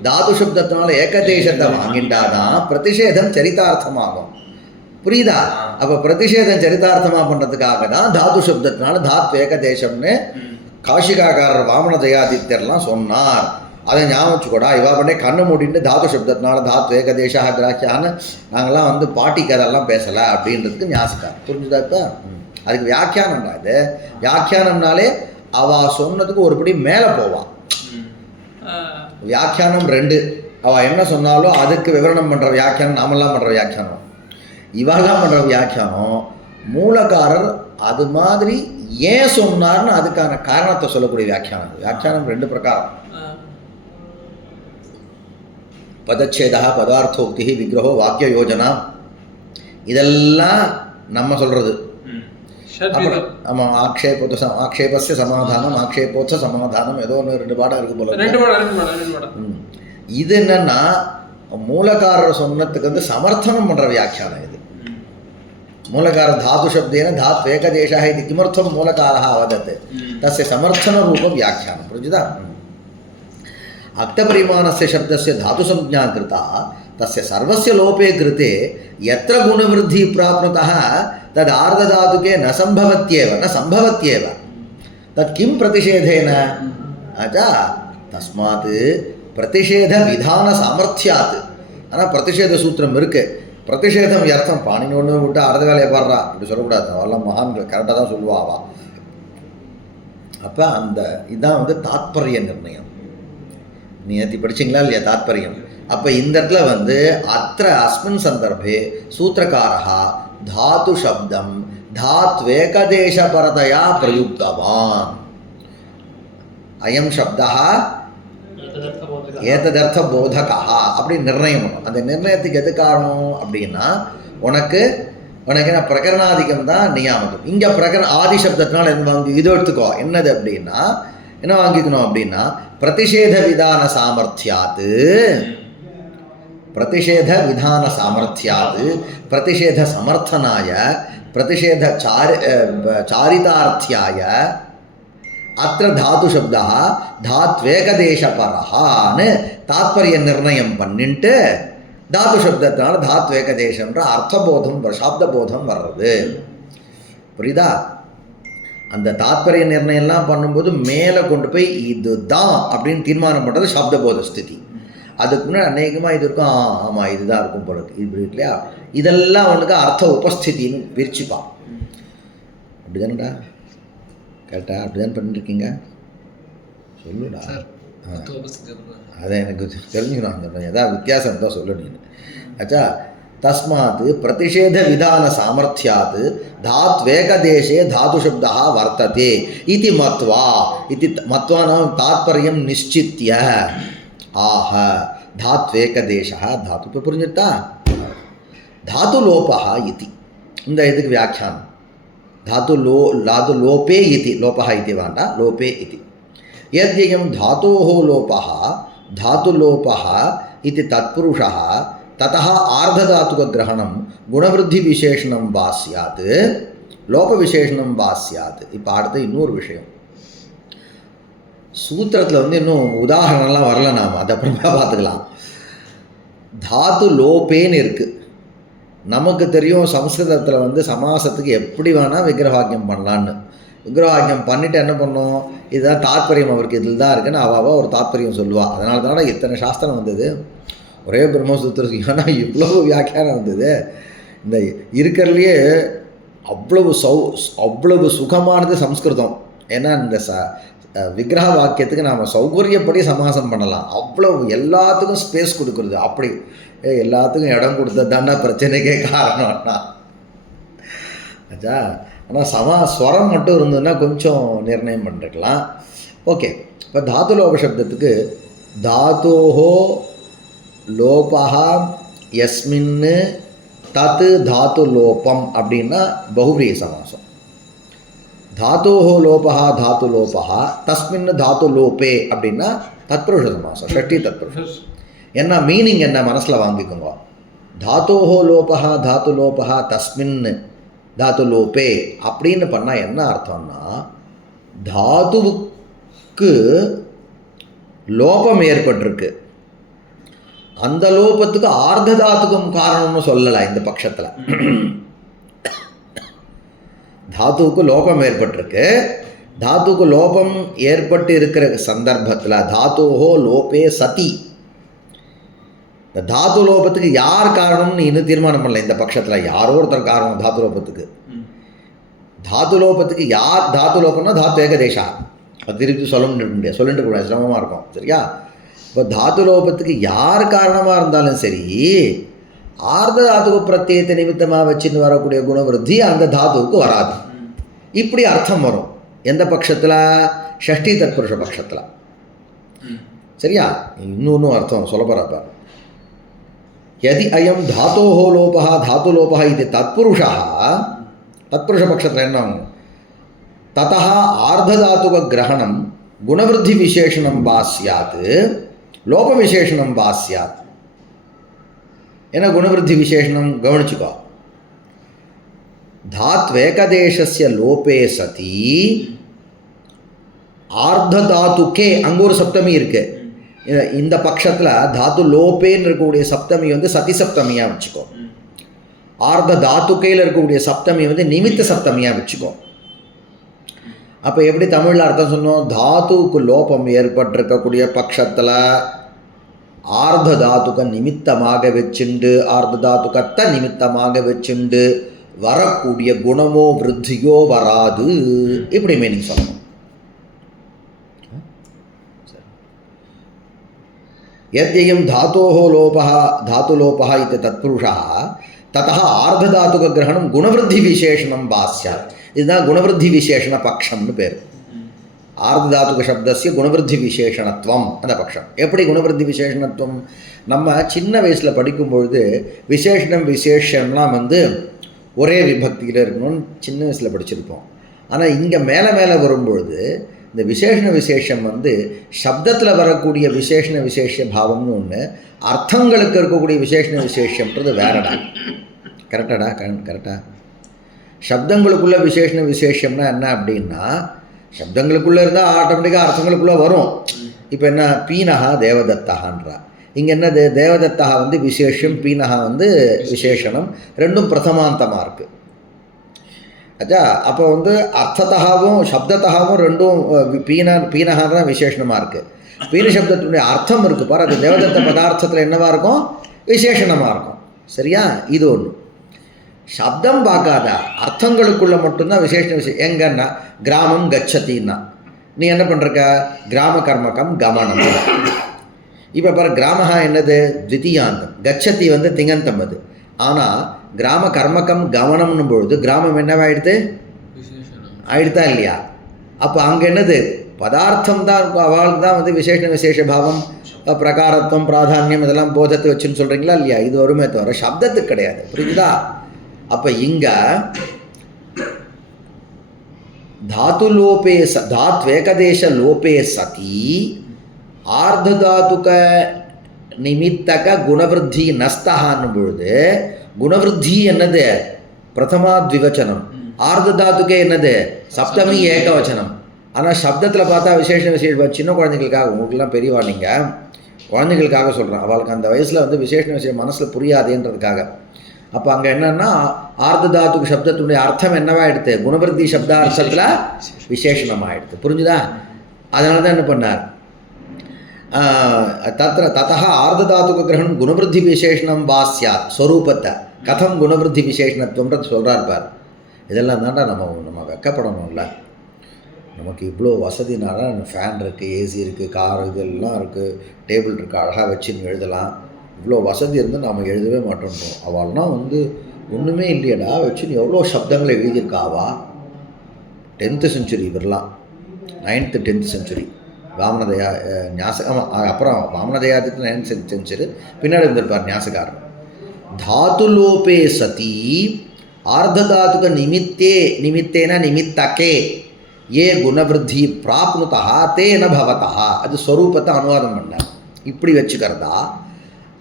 தாது சப்தத்தினால ஏகதேசத்தை வாங்கிட்டாதான் பிரதிஷேதம் சரிதார்த்தமாகும். புரியுதா? அப்போ பிரதிஷேதம் சரிதார்த்தமாக பண்ணுறதுக்காக தான் தாது சப்தத்தினால தாத் ஏகதேசம்னு காஷிகாக்காரர் வாமன ஜெயாதித்யர்லாம் சொன்னார். அதை ஞாபகம் வச்சுக்கூடா. இவா பண்ணே கண்ணு மூடிட்டு தாது சப்தத்தினால தாத் ஏகதேசா கிராக்கியான்னு நாங்கள்லாம் வந்து பாட்டி கதெல்லாம் பேசலை அப்படின்றதுக்கு ஞாபகம். புரிஞ்சுதா? இப்போ அதுக்கு வியாக்கியானம்டா. இது வியாக்கியானம்னாலே அவள் சொன்னதுக்கு ஒருபடி மேலே போவாள். வியாக்கியானம் 2. அவள் என்ன சொன்னாலும் அதுக்கு விவரணம் பண்ணுற வியாக்கியானம் நாமெல்லாம் பண்ணுற வியாக்கியானம், இவெல்லாம் பண்ணுற வியாக்கியானம். மூலக்காரர் அது மாதிரி ஏன் சொன்னார்னு அதுக்கான காரணத்தை சொல்லக்கூடிய வியாக்கியானம். வியாக்கியானம் 2 பிரகாரம். பதச்சேதா, பதார்த்தோக்தி, விக்கிரகோ, வாக்கிய யோஜனா, இதெல்லாம் நம்ம சொல்கிறது. அப்புறம் ஆமாம், ஆக்ஷேபஸ்ய சமாதானம், ஆக்ஷேபோத்ச சமாதானம், ஏதோ ஒன்று 2 பாடம் இருக்குது போல. இது என்னன்னா மூலக்காரர் சொன்னதுக்கு வந்து சமர்த்தனம் பண்ணுற வியாக்கியானம் இது. மூலकार धातुशब्देन धात्वेकदेशः इति किमर्थं मूलकारः अवदत् तस्य समर्थनरूपव्याख्यानं रुचिता. अक्तपरिमाणस्य शब्दस्य धातुसंज्ञा कृता तस्य सर्वस्य लोपे कृते यत्र गुणवृद्धिः प्राप्नुतः तद् आर्धधातुके न सम्भवत्येव तत् किं प्रतिषेधेन तस्मात् प्रतिषेधविधानसामर्थ्यात्. ஆனால் प्रतिषेध सूत्रம் இருக்குது. பிரதிஷேதம் அர்த்தம் பாணினி ஒன்று விட்டு அடுத்த வேலையை பாடுறா அப்படி சொல்லக்கூடாது. அவெல்லாம் மகான்கள் கரெக்டாக தான் சொல்லுவாவா. அப்போ அந்த இதுதான் வந்து தாத்பரிய நிர்ணயம். நீ ஏற்றி படிச்சிங்களா இல்லையா தாத்பரியம். அப்போ இந்த இடத்துல வந்து அத்த அஸ்மின் சந்தர்ப்பே சூத்திரக்காரா தாத்து சப்தம் தாத்வேகதேசபரதையா பிரயுக்தவான். அயம் சப்தா ஏததர்த்த போதகா அப்படி நிர்ணயம் பண்ணும். அந்த நிர்ணயத்துக்கு எது காரணம் அப்படின்னா உனக்கு என்ன பிரகரணாதிக்கம் தான் நியாமகம். இங்கே ஆதி சப்தத்தினால என்ன வாங்கி இது எடுத்துக்கோ. என்னது அப்படின்னா என்ன வாங்கிக்கணும் அப்படின்னா பிரதிஷேத விதான சாமர்த்தியாது பிரதிஷேத சமர்த்தனாய பிரதிஷேத சாரிதார்த்தியாய அத்த தாத்து சப்தா தாத்வேகதேசபரஹான்னு தாத்பரிய நிர்ணயம் பண்ணிட்டு தாத்து சப்தத்தினால தாத்வேகதேசம்ன்ற அர்த்தபோதம் சாப்தபோதம் வர்றது. புரியுதா? அந்த தாத்பரிய நிர்ணயம்லாம் பண்ணும்போது மேலே கொண்டு போய் இதுதான் அப்படின்னு தீர்மானம் பண்ணுறது சாப்தபோத ஸ்திதி. அதுக்கு முன்னாடி அநேகமாக இது இருக்கும். ஆமாம் இதுதான் இருக்கும் போல இருக்கு இப்படி இருக்கு இல்லையா. இதெல்லாம் அவனுக்கு அர்த்த உபஸ்திதின்னு பிரிச்சுப்பான். அப்படி தானடா கரெக்டா? அப்படி தான் பண்ணிருக்கீங்க சொல்லுடா. அதை எனக்கு தெரிஞ்சுக்கணும். அந்த ஏதாவது வித்தியாசம் இருந்தால் சொல்லு நீ. ஆச்சா தஸ்மாத் பிரதிஷேத விதான சாமர்த்தியாத் தாத்வேகதேசே தாதுசப்தா வர்த்ததே இது மத்வா நாம தாத்பரியம் நிச்சித்ய ஆஹ தாத்வேகதேசः தாத்து. இப்போ புரிஞ்சுட்டா? தாத்து லோபः இதி இந்த இதுக்கு வியாக்கியானம். धातु लोपे इति लोपः इति वाण्टा लोपे इति यद्ययं धातोः लोपः इति तत्पुरुषः ततः आर्धधातुकग्रहणं गुणवृद्धिविशेषणं वा स्यात् लोपविशेषणं वा स्यात्. இப்போ அடுத்து இன்னொரு விஷயம். சூத்திரத்தில் வந்து இன்னும் உதாரணம்லாம் வரல. நாம் அதை அப்புறமா பார்த்துக்கலாம். தாத்து லோப்பேன்னு இருக்குது. நமக்கு தெரியும் சம்ஸ்கிருதத்தில் வந்து சமாசத்துக்கு எப்படி வேணால் விக்கிரவாக்கியம் பண்ணலான்னு. விக்கிரவாக்கியம் பண்ணிவிட்டு என்ன பண்ணோம், இதுதான் தாத்பரியம் அவருக்கு இதில் தான் இருக்குன்னு அவாவா ஒரு தாத்பரியம் சொல்லுவாள். அதனால தானே இத்தனை சாஸ்திரம் வந்தது. ஒரே பிரம்மசூத்திரத்துக்கு ஏன்னா இவ்வளவு வியாக்கியானம் வந்தது. இந்த இருக்கிறதுலையே அவ்வளவு சுகமானது சம்ஸ்கிருதம். ஏன்னா இந்த விக்கிரக வாக்கியத்துக்கு நாம் சௌகரியப்படி சமாசம் பண்ணலாம். அவ்வளவு எல்லாத்துக்கும் ஸ்பேஸ் கொடுக்குறது. அப்படி எல்லாத்துக்கும் இடம் கொடுத்தது தானே பிரச்சனைக்கே காரணம்னா. ஆச்சா ஆனால் ஸ்வரம் மட்டும் இருந்ததுன்னா கொஞ்சம் நிர்ணயம் பண்ணிருக்கலாம். ஓகே. இப்போ தாத்து லோப சப்தத்துக்கு தாத்தோஹோ லோபா யஸ்மின் தத்து தாத்து லோபம் அப்படின்னா பகுபிரிய சமாசம். தாத்தோஹோ லோபா தாத்து லோபா தஸ்மின் தாத்து லோபே அப்படின்னா தத்புருஷ சமாசம், ஷஷ்டி தத்புருஷம். என்ன மீனிங் என்ன மனசில் வாங்கிக்கோங்க. தாத்தோஹோ லோபா தாத்து லோபா தஸ்மின் தாத்து லோபே அப்படின்னு பண்ணால் என்ன அர்த்தம்னா தாத்துவுக்கு லோபம் ஏற்பட்டிருக்கு. அந்த லோபத்துக்கு ஆர்த்த தாத்துக்கும் காரணம்னு சொல்லலை இந்த பட்சத்தில். தாத்துவுக்கு லோபம் ஏற்பட்டிருக்கு. தாத்துவுக்கு லோபம் ஏற்பட்டு இருக்கிற சந்தர்ப்பத்தில் தாத்தோஹோ லோபே சதி. இந்த தாத்து லோபத்துக்கு யார் காரணம்னு இன்னும் தீர்மானம் பண்ணல இந்த பட்சத்தில். யாரோ ஒருத்தர் காரணம் தாத்து லோபத்துக்கு. தாத்து லோபத்துக்கு யார் தாத்து லோபம்னா தாத்து ஏகதேசா. அது திருப்பி சொல்லிட்டு கூடாது, சிரமமாக இருக்கும். சரியா? இப்போ தாத்து லோபத்துக்கு யார் காரணமாக இருந்தாலும் சரி, ஆர்த்த தாத்துக்கு பிரத்யேகத்தை நிமித்தமாக வச்சுன்னு வரக்கூடிய குணவிருத்தி அந்த தாத்துவுக்கு வராது. இப்படி அர்த்தம் வரும் எந்த பட்சத்தில்? ஷஷ்டி தத்புருஷ பட்சத்தில். சரியா? இன்னொன்று அர்த்தம் சொல்ல போகிறப்ப यदि अयं धातोः लोपः धातुलोपः इति तत्पुरुषः तत्पुरुषपक्षत्र ततः आर्धधातुकग्रहणं गुणवृद्धिविशेषणं वा स्यात् लोपविशेषणं वा स्यात्. ஏன்னா குணவிருத்தி விசேஷனம் கவனிச்சுக்கோ. தாத்வேகதேசஸ்ய லோபே சதி ஆர்த்ததாத்துக்கே அங்கே ஒரு சப்தமி இருக்கு. இந்த பட்சத்தில் தாத்து லோபேன்னு இருக்கக்கூடிய சப்தமி வந்து சதி சப்தமியாக வச்சுக்கோ. ஆர்த்த தாத்துக்கையில் இருக்கக்கூடிய சப்தமி வந்து நிமித்த சப்தமியாக வச்சுக்கோ. அப்போ எப்படி தமிழில் அர்த்தம் சொன்னோம்? தாத்துவுக்கு லோபம் ஏற்பட்டிருக்கக்கூடிய பட்சத்தில் ஆர்த்த தாத்துக்க நிமித்தமாக வச்சுண்டு ஆர்த்த தாத்துக்கத்தை நிமித்தமாக வச்சுண்டு வரக்கூடிய குணமோ விருத்தியோ வராது. இப்படி மீனிங் சொல்லணும். यद्ययं धातोः लोपः धातुलोपः इति तत्पुरुषः ततः आर्धधातुकग्रहणं गुणवृद्धिविशेषणं वा स्यात्. இதுதான் குணவருத்தி விசேஷண பக்ஷம்னு பேர். ஆர்ததாத்துக சப்தஸ்ய குணவருத்தி விசேஷணத்துவம் அந்த பட்சம். எப்படி குணவருத்தி விசேஷணத்துவம்? நம்ம சின்ன வயசில் படிக்கும்பொழுது விசேஷணம் விசேஷம்லாம் வந்து ஒரே விபக்தியில் இருக்கணும்னு சின்ன வயசில் படிச்சிருப்போம். ஆனால் இங்கே மேலே மேலே வரும்பொழுது இந்த விசேஷண விசேஷம் வந்து சப்தத்தில் வரக்கூடிய விசேஷண விசேஷ பாவம்னு ஒன்று, அர்த்தங்களுக்கு இருக்கக்கூடிய விசேஷண விசேஷம்ன்றது வேறடா. கரெக்டாடா? கரெக்டா? சப்தங்களுக்குள்ள விசேஷண விசேஷம்னா என்ன அப்படின்னா, சப்தங்களுக்குள்ளே இருந்தால் ஆட்டோமேட்டிக்காக அர்த்தங்களுக்குள்ளே வரும். இப்போ என்ன பீனஹா தேவதத்தகான்றா, இங்கே என்ன தேவதத்தகா வந்து விசேஷம், பீனஹா வந்து விசேஷணம், ரெண்டும் பிரதமாந்தமாக இருக்குது. ஆச்சா, அப்போ வந்து அர்த்தத்தகாவும் சப்தத்தகாவும் ரெண்டும் பீனஹா தான் விசேஷணமாக இருக்குது. பீன சப்தத்தினுடைய அர்த்தம் இருக்குது பாரு, அது தேவதத்த பதார்த்தத்தில் என்னவாக இருக்கும்? விசேஷணமாக இருக்கும். சரியா? இது ஒன்று. சப்தம் பார்க்காத அர்த்தங்களுக்குள்ளே மட்டும்தான் விசேஷண விஷயம். எங்கன்னா கிராமம் கச்சத்தின்னா நீ என்ன பண்ணுறக்க? கிராம கர்மகம் கமனம். இப்போ பாரு, கிராமஹா என்னது? த்விதீயாந்தம். கச்சத்தி வந்து திங்கந்தம். அது ஆனால் கிராம கர்மகம் கவனம்னும் பொழுது கிராமம் என்னவாயிடுது? ஆயிடுதா இல்லையா? அப்போ அங்கே என்னது? பதார்த்தம் தான். அவளுக்கு தான் வந்து விசேஷ விசேஷ பாவம், பிரகாரத்துவம், பிராதானியம் இதெல்லாம் போதத்தை வச்சுன்னு சொல்கிறீங்களா இல்லையா? இது வருமே தவிர சப்தத்துக்கு கிடையாது. புரியுதா? அப்போ இங்கே தாத்துலோபே தாத்வேகதேச லோபே சதி ஆர்ததாத்துக நிமித்தக குணவருத்தி நஸ்தகான்னும் பொழுது குணவருத்தி என்னது? பிரதமா த்விவச்சனம். ஆர்ததாத்துக்கே என்னது? சப்தமி ஏகவச்சனம். ஆனால் சப்தத்தில் பார்த்தா விசேஷ விசேஷம். சின்ன குழந்தைகளுக்காக, உங்களுக்குலாம் பெரியவா, நீங்கள் குழந்தைகளுக்காக சொல்கிறேன். அவளுக்கு அந்த வயசில் வந்து விசேஷ விஷயம் மனசில் புரியாதேன்றதுக்காக. அப்போ அங்கே என்னென்னா ஆர்ததாத்துக்கு சப்தத்துடைய அர்த்தம் என்னவாயிடுது? குணவருத்தி சப்தார்த்தத்தில் விசேஷணமாகிடுது. புரிஞ்சுதா? அதனால தான் என்ன பண்ணார்? தத்திர ததः ஆர்ததாத்துக கிரகணம் குணவருத்தி விசேஷணம் வா ஸ்யாத். ஸ்வரூபத்தை கதம் குணவருத்தி விசேஷணத்துவன்றது சொல்கிறார் பார். இதெல்லாம் தாண்டா நம்ம வெக்கப்படணும்ல. நமக்கு இவ்வளோ வசதினால ஃபேன் இருக்குது, ஏசி இருக்குது, கார் இதெல்லாம் இருக்குது, டேபிள் இருக்குது, அழகாக வச்சுன்னு எழுதலாம். இவ்வளோ வசதி இருந்து நாம் எழுதவே மாட்டோன்றோம். அவள்லாம் வந்து ஒன்றுமே இல்லையடா வச்சுன்னு எவ்வளோ சப்தங்களை எழுதியிருக்காவா. 10th century இவரெலாம், 9th 10th century வாமனதயா அப்புறம் வாமனதயாதித்து 9th century பின்னாடி இருந்திருப்பார் ஞாசகாரன். தாத்துலோபே சதி ஆர்ததாத்துக நிமித்தேன நிமித்தகே ஏ குணவருத்தி பிராப்னுதா தேன பவதா. அது ஸ்வரூபத்தை அனுவாதம் பண்ணார். இப்படி வச்சுக்கிறதா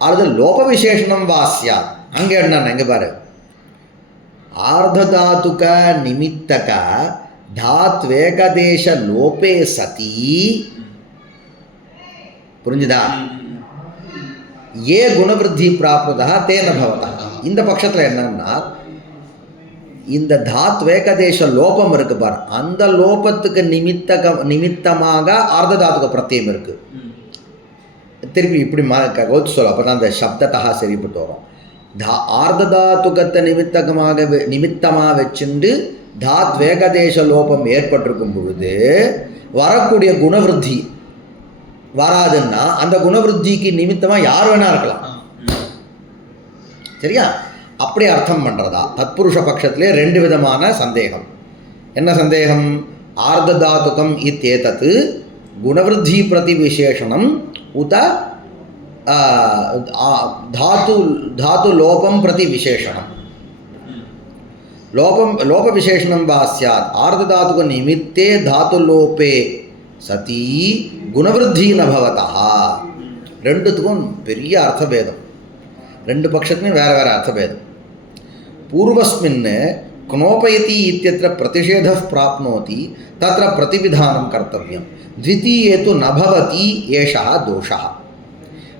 அது லோப விசேஷனம் வாசியா. அங்கே என்ன எங்கே பாரு, ஆர்ததாத்துக நிமித்தக தாத்வேகதேச லோபே சதி. புரிஞ்சுதா? ஏ குணவருத்தி பிராப்னுதா தேன பவதா. இந்த பட்சத்தில் என்னன்னா, இந்த தாத்வேகதேச லோபம் இருக்கு பார், அந்த லோபத்துக்கு நிமித்தமாக ஆர்ததாத்துக பிரத்யம் இருக்கு. திருப்பி இப்படி கவுத்து சொல்ல, அப்போ தான் அந்த சப்தத்தகா சரிப்பட்டு வரும். ஆர்ததாத்துகத்தை நிமித்தமாக வச்சுண்டு தாத்வேகதேச லோபம் ஏற்பட்டிருக்கும் பொழுது வரக்கூடிய குணவருத்தி வராதுன்னா அந்த குணவருத்திக்கு நிமித்தமாக யார் வேணா இருக்கலாம். சரியா? அப்படி அர்த்தம் பண்ணுறதா? தத்புருஷ பட்சத்திலே 2 விதமான சந்தேகம். என்ன சந்தேகம்? ஆர்ததாத்துகம் இத்தேதத் குணவருத்தி பிரதி விசேஷணம் உத தாத்து லோபம் பிரதி விசேஷணம். லோப விசேஷணம் வா ஸ்யாத். ஆர்ததாத்துக நிமித்தே தாத்துலோபே சதி குணவருத்தி ந பவதா. ரெண்டுத்துக்கும் பெரிய அர்த்தபேதம். ரெண்டு பட்சத்துலையும் வேறு வேறு அர்த்தபேதம். பூர்வஸ்மின் क्नोपयति इत्यत्र प्रतिषेधः प्राप्नोति तत्र प्रतिविधानं कर्तव्यं. द्वितीये तु न भवति एषः दोषः.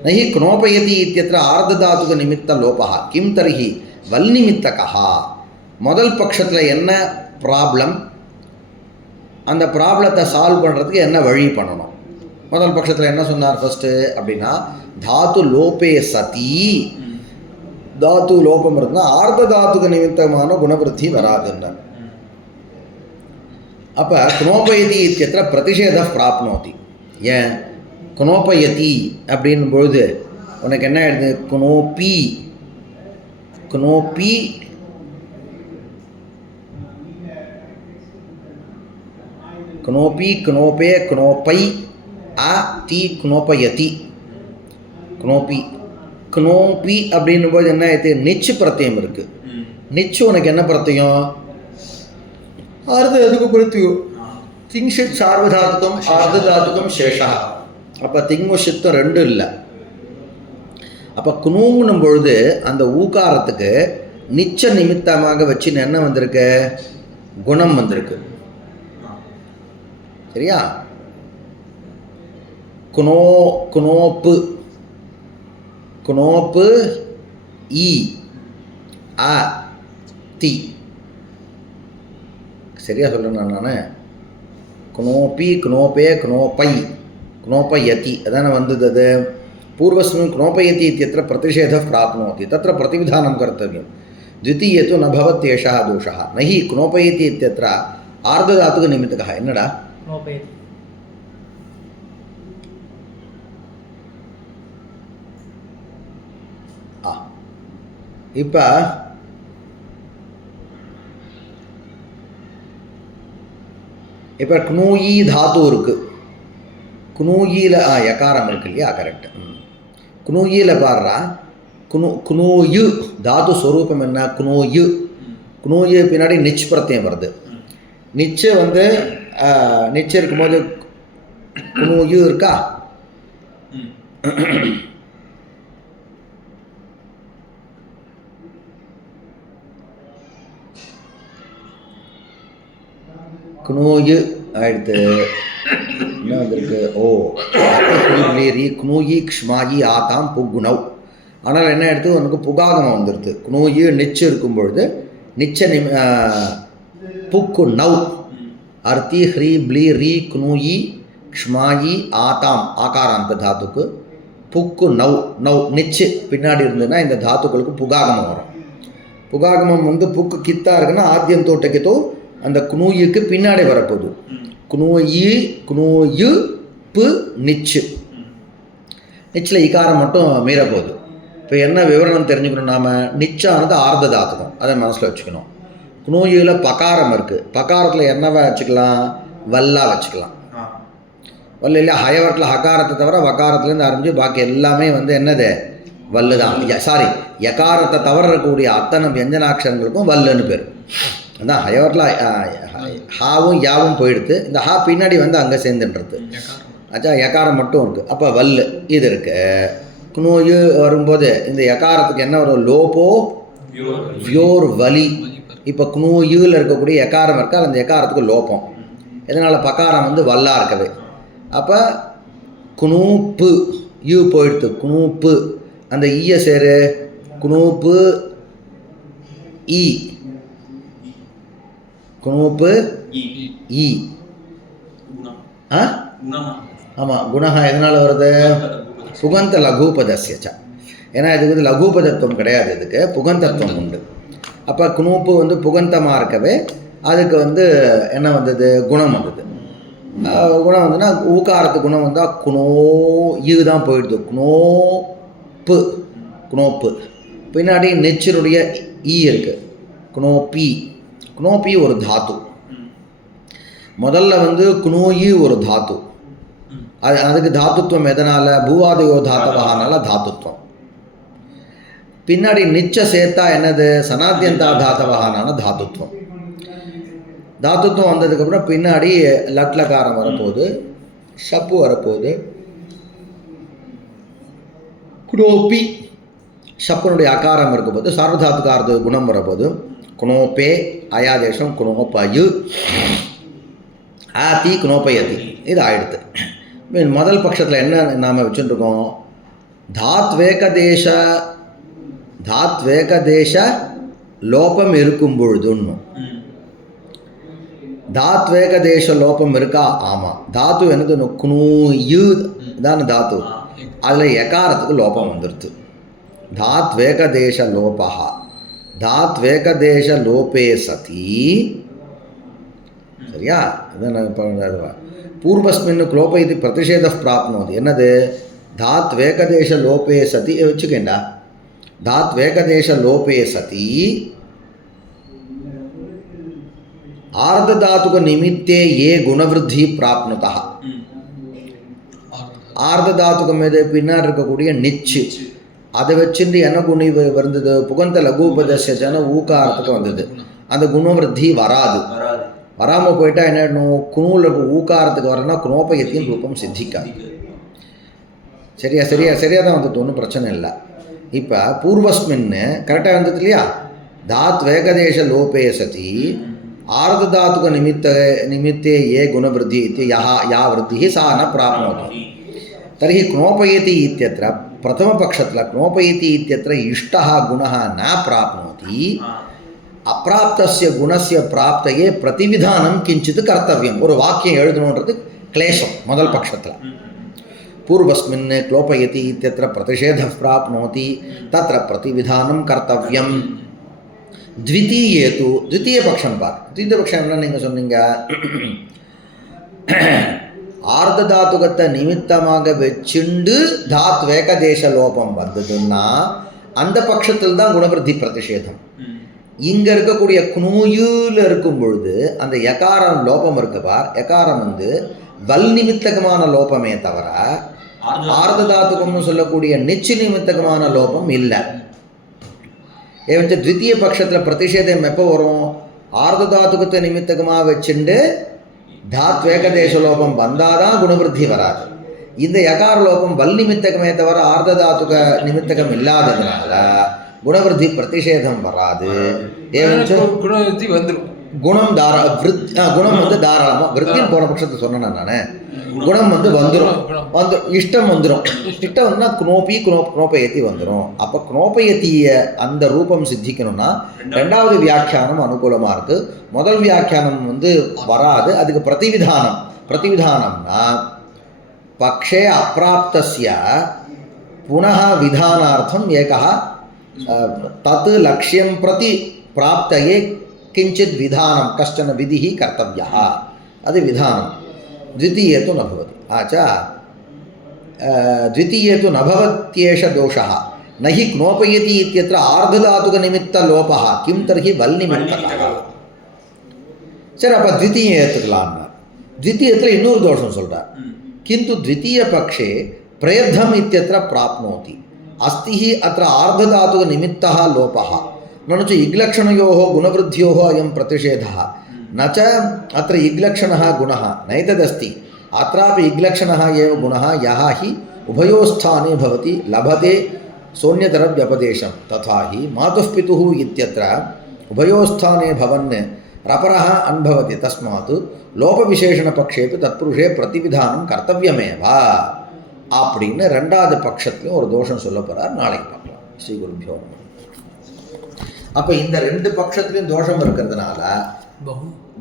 न हि क्नोपयति इत्यत्र आर्धधातुकनिमित्तलोपः किं तर्हि वल्निमित्तकः. முதல் பட்சத்தில் என்ன ப்ராப்ளம், அந்த ப்ராப்ளத்தை சால்வ் பண்ணுறதுக்கு என்ன வழி பண்ணணும். முதல் பட்சத்தில் என்ன சொன்னார் ஃபஸ்ட்டு அப்படின்னா, தாத்து லோபே சதி, தாத்து லோபம் இருந்தால் ஆர்த்த தாத்துக்கு நிமித்தமான குணவருத்தி வராதுன்றார். அப்போ குணோபயதி இத்தியத்திர பிரதிஷேத பிராப்னோதி. ஏன் குணோபயதி அப்படின் பொழுது உனக்கு என்ன ஆயிடுது, குணோபி குணோபி குணோபி குணோபே குணோப்பை அ தி குணோபயதி. குணோபி குணோபி அப்படின்னும் போது என்ன ஆயிடுது, நிச்சு பிரத்தியம் இருக்குது. நிச்சு உனக்கு என்ன பிரத்தியம், ஆர்ததாத்துக்கு பிரத்தியம். திங்ஷித் சார்வதாத்துக்கம் ஆர்ததாத்துக்கம் சேஷா. அப்போ திங்முஷித்தம் ரெண்டும் இல்லை. அப்போ குணூங்கும் பொழுது அந்த ஊகாரத்துக்கு நிச்ச நிமித்தமாக வச்சு என்ன வந்திருக்கு, குணம் வந்திருக்கு. சரியா? குணோ குணோப்பு குணோப்பு ஈ அ தி. சரியா சொல்கிறேன் நான். குணோப்பி குணோப்பே குணோப்பை குணோப்பயதி அதான வந்தது. அது பூர்வஸ்மின் குணோப்பயதி இत्यत्र प्रतिषेधः प्राप्नोति तत्र प्रतिविधानं कर्तव्यं. द्वितीये तु न भवत्येषः दोषः. न हि कुणोपयति इत्यत्र आर्धधातुकनिमित्तकः. என்னடா குணோபயதி இப்போ இப்போ குணூயி தாத்து இருக்குது. குணூயியில் யகாரம் இருக்கு இல்லையா, கரெக்ட். குணூயியில் பாடுறா குணூயு தாத்து ஸ்வரூபம் என்ன, குணூயு. குணூயு பின்னாடி நிச் பிரத்தியம் வருது. நிச்சு வந்து நிச்சு இருக்கும்போது குணூயு இருக்கா. குணூயு ஆயிடுத்து. என்ன வந்திருக்கு, ஓ ரீ குணூயி க்ஷ்மாயி ஆதாம் புகுணவ். ஆனால் என்ன எடுத்து உனக்கு புகாகமம் வந்துடுது. குணூயு நிச்சு இருக்கும் பொழுது நிச்ச புக்கு நவ் அர்த்தி ஹ்ரீ ப்ளீ ரீ குணூயி க்ஷ்மாயி ஆதாம் ஆகாராந்த தாத்துக்கு புக்கு நவ் நவ் நிச்சு பின்னாடி இருந்ததுன்னா இந்த தாத்துக்களுக்கு புகாகமம் வரும். புகாகமம் வந்து புக்கு கித்தா இருக்குன்னா ஆத்தியம் தோட்டக்கித்தோ அந்த குணூயுக்கு பின்னாடி வரப்போகுது. குணூயி குணூயு பு நிச்சு. நிச்சில் இகாரம் மட்டும் மீறப்போகுது. இப்போ என்ன விவரணம் தெரிஞ்சுக்கணும் நாம், நிச்சானது ஆர்த்த தாத்துக்கும், அதை மனசில் வச்சுக்கணும். குணூயில் பகாரம் இருக்குது. பகாரத்தில் என்னவா வச்சுக்கலாம், வல்லா வச்சுக்கலாம். வல்ல இல்லையா, ஹயவரத்தில் ஹகாரத்தை தவிர வகாரத்துலேருந்து ஆரம்பித்து பாக்கி எல்லாமே வந்து என்னது, வல்லு தான். சாரி, யகாரத்தை தவிர இருக்கக்கூடிய அத்தனை வியஞ்சனாட்சரங்களுக்கும் வல்லுன்னு பேர். அதான் ஹயவரத்தில் ஹாவும் யாவும் போயிடுது. இந்த ஹா பின்னாடி வந்து அங்கே சேர்ந்துன்றது. ஆச்சா, யகாரம் மட்டும் இருக்குது. அப்போ வல்லு இது இருக்குது. குணூயு வரும்போது இந்த யகாரத்துக்கு என்ன வரும், லோபோ வியோர் வலி. இப்போ குணூயில் இருக்கக்கூடிய யகாரம் இருக்கா, அந்த யகாரத்துக்கு லோபம். இதனால் பகாரம் வந்து வல்லா இருக்கவே. அப்போ குணூப்பு யூ போயிடுது. குணூப்பு அந்த ஈய சேரு குணூப்பு ஈ குணூப்பு ஈ. ஆமாம், குணஹா எதனால் வருது, புகந்த லகூபதஸ்யச்ச. ஏன்னா இதுக்கு வந்து லகூபதத்துவம் கிடையாது, இதுக்கு புகந்தத்துவம் உண்டு. அப்போ குணூப்பு வந்து புகந்தமாக இருக்கவே அதுக்கு வந்து என்ன வந்தது, குணம் வந்தது. குணம் வந்துன்னா ஊகாரத்து குணம் வந்தால் குணோ ஈ தான் போயிடுது. குணோப்பு குணோப்பு பின்னாடி நெச்சினுடைய ஈ இருக்குது. குணோப்பி குணோப்பி ஒரு தாத்து. முதல்ல வந்து குணோயி ஒரு தாத்து. அதுக்கு தாத்துத்வம் எதனால், பூவாதயோ தாத்தவகானால தாத்துத்வம். பின்னாடி நிச்ச சேர்த்தா என்னது, சனாத்தியந்தா தாத்தவகானான தாத்துத்வம். தாத்துத்வம் வந்ததுக்கப்புறம் பின்னாடி லட்லகாரம் வரப்போகுது, ஷப்பு வரப்போகுது. குணோப்பி ஷப்புனுடைய அகாரம் இருக்கும்போது சார்வதாத்துக்காரது குணம் வரும்போது குணோப்பே அயாதேசம் குணோப்பயு ஆதி குணோப்பயதி இது ஆயிடுது. முதல் பட்சத்தில் என்ன நாம் வச்சுருக்கோம், தாத்வேகதேச லோபம் இருக்கும் பொழுதுன்னு. தாத்வேகதேச லோபம் இருக்கா? ஆமாம். தாத்து என்னது, குணூ யு தானே தாத்து, அதில் எகாரத்துக்கு லோபம் வந்துடுது. தாத்வேகதேச லோபா தாத்வேகதேச லோபே சதி. சரியா? இதான் பூர்வஸ்மின் குலோப இது பிரதிஷேத பிராப்னோது. என்னது? தாத்வேகதேச லோபே சதி வச்சுக்கேண்டா. தாத்வேகதேச லோபே சதி ஆர்ததாத்துக நிமித்தே ஏ குணவிருத்தி பிராப்னுதா. ஆர்ததாத்துகம் மீது பின்னாடி இருக்கக்கூடிய நிச்சு அதை வச்சுட்டு என்ன குணி வந்தது, புகந்த லகுபதன ஊக்காரத்துக்கு வந்தது. அந்த குணவிருத்தி வராது. வராமல் போயிட்டா என்ன, குணூல ஊக்காரத்துக்கு வரனா குணோபயத்தின் ரூபம் சித்திக்காது. சரியா சரியா சரியாக தான் வந்துட்டு, ஒன்றும் பிரச்சனை இல்லை. இப்போ பூர்வஸ்மின்னு கரெக்டாக வந்தது இல்லையா? தாத் வேகதேச லோபே சதி ஆர்ததாத்துக நிமித்தே ஏ குணவிருத்தி யா விருத்தி சா ந பிராப்னோதி. तर्हि क्नोपयति इत्यत्र प्रथमपक्षत्र क्नोपयति इत्यत्र इष्टः गुणः न प्राप्नोति. अप्राप्तस्य गुणस्य प्राप्तये प्रतिविधानं किञ्चित् कर्तव्यम्. ஒரு வாக்கியம் எழுதணும்ன்றது क्लेशம் முதல் பட்சத்தில். पूर्वस्मिन् क्लोपयति इत्यत्र प्रतिषेधः प्राप्नोति तत्र प्रतिविधानं कर्तव्यम्. द्वितीये तु द्वितीयपक्षं பார். द्वितीयपक्षம் என்ன நீங்கள் சொன்னீங்க, ஆர்ததாத்துகத்தை நிமித்தமாக வச்சுண்டு தாத் வேகதேச லோபம் வந்ததுன்னா அந்த பட்சத்தில் தான் குணவிருத்தி பிரதிஷேதம். இங்கே இருக்கக்கூடிய குணூயில் இருக்கும் பொழுது அந்த எகாரம் லோபம் இருக்கு பார். எகாரம் வந்து வல் நிமித்தகமான லோபமே தவிர ஆர்ததாத்துகம்னு சொல்லக்கூடிய நிச்சு நிமித்தகமான லோபம் இல்லை. ஏவஞ்ச த்விତୀய பட்சத்தில் பிரதிஷேதம் எப்போ வரும், ஆர்ததாத்துகத்தை நிமித்தகமாக வச்சுண்டு தாத் வேகதேச லோபம் வந்தாதான் குணவிருத்தி வராது. இந்த யகார லோபம் வல் நிமித்தகமே தவிர ஆர்ததாத்துக நிமித்தகம் இல்லாததுனால குணவிருத்தி பிரதிஷேதம் வராது. குணவிருத்தி வந்துடும். குணம் குணம் வந்து தாராளமாக விருத்தின்னு போன பட்சத்தை சொன்னேன் நான். குணம் வந்து வந்துடும், இஷ்டம் வந்துடும். இஷ்டம் வந்துன்னா குணோபயத்தி வந்துடும். அப்போ குணோபயத்திய அந்த ரூபம் சித்திக்கணும்னா ரெண்டாவது வியாக்கியானம் அனுகூலமாக இருக்குது. முதல் வியாக்கியானம் வந்து வராது. அதுக்கு பிரதிவிதானம்னா பக்ஷே அப்பிராப்தஸ்ய புனः விதானார்த்தம் ஏகः தத் லக்ஷ்யம் பிரதி பிராப்தயே किंचित विधानं कश्चन विधिः कर्तव्यः. अदि विधानं. द्वितीये तु न भवति. आचा द्वितीये तु न भवत्येष दोषः. न हि क्नोपयति इत्यत्र आर्धधातुकनिमित्तलोपः किं तर्हि वल्निमित्तकः. सर अब द्वितीये एत्तुकलान्न द्वितीयत्र इन्नोरु दोषं सोल्रार. किन्तु द्वितीयपक्षे प्रयद्धम् इत्यत्र प्राप्नोति. अस्ति हि अत्र आर्धधातुकनिमित्तः लोपः. न च इग्लक्षणयोः गुणवृद्ध्योः अयं प्रतिषेधः. न च अत्र इग्लक्षणः गुणः नैतदस्ति. अत्रापि इग्लक्षणः एव गुणः यः हि उभयोस्थाने भवति लभते सोऽन्यतरव्यपदेशं. तथा हि मातुः पितुः इत्यत्र उभयोस्थाने भवन् रपरः अनुभवति. तस्मात् लोपविशेषणपक्षेपि तत्पुरुषे प्रतिविधानं कर्तव्यमेव. அப்படின்னு ரெண்டாவது பட்சத்துலையும் ஒரு தோஷம் சொல்ல போகிறார். நாளைக்கு பார்க்கலாம். ஸ்ரீ குருபியோ நமः. அப்போ இந்த ரெண்டு பட்சத்துலையும் தோஷம் இருக்கிறதுனால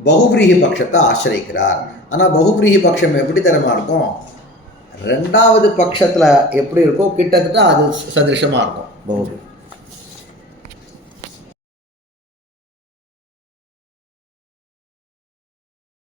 பகுபிரீஹி பட்சத்தை ஆசிரிக்கிறார். ஆனால் பகுபிரீஹி பட்சம் எப்படி தரமாக இருக்கும், ரெண்டாவது பட்சத்தில் எப்படி இருக்கோ கிட்டத்தட்ட அது சதிருஷமாக இருக்கும் பகுபிரீஹி.